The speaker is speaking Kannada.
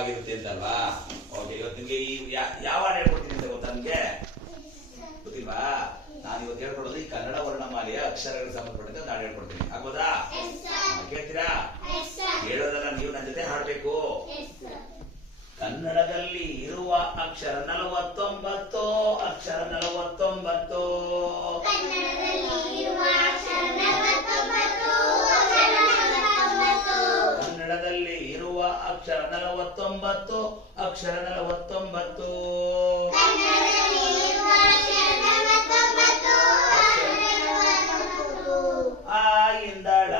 ಸುಲಭವಾಗಿರುತ್ತೆ ಅಂತಲ್ವಾ. ಓಕೆ, ಇವತ್ತು ನಿಮ್ಗೆ ಯಾವ ಹಾಡು ಹೇಳ್ಕೊಡ್ತೀನಿ ಅಂತ ಗೊತ್ತಾ ನಿಮ್ಗೆ? ಗೊತ್ತಿಲ್ವಾ? ನಾನು ಇವತ್ತು ಹೇಳ್ಕೊಡೋದು ಈ ಕನ್ನಡ ವರ್ಣಮಾಲೆಯ ಅಕ್ಷರಗಳಿಗೆ ಸಂಬಂಧಪಟ್ಟಂತೆ ಹಾಡು ಹೇಳ್ಕೊಡ್ತೀನಿ. ಆಗ್ಬೋದಾ? ಕೇಳ್ತೀರಾ? ಹೇಳೋದಲ್ಲ, ನೀವು ನನ್ನ ಜೊತೆ ಹಾಡ್ಬೇಕು. ಕನ್ನಡದಲ್ಲಿ ಇರುವ ಅಕ್ಷರ 49, ಅಕ್ಷರ 49. ಕನ್ನಡದಲ್ಲಿ ಇರುವ ಅಕ್ಷರ 49, ಅಕ್ಷರ 49. ಆ ಇಂದಳ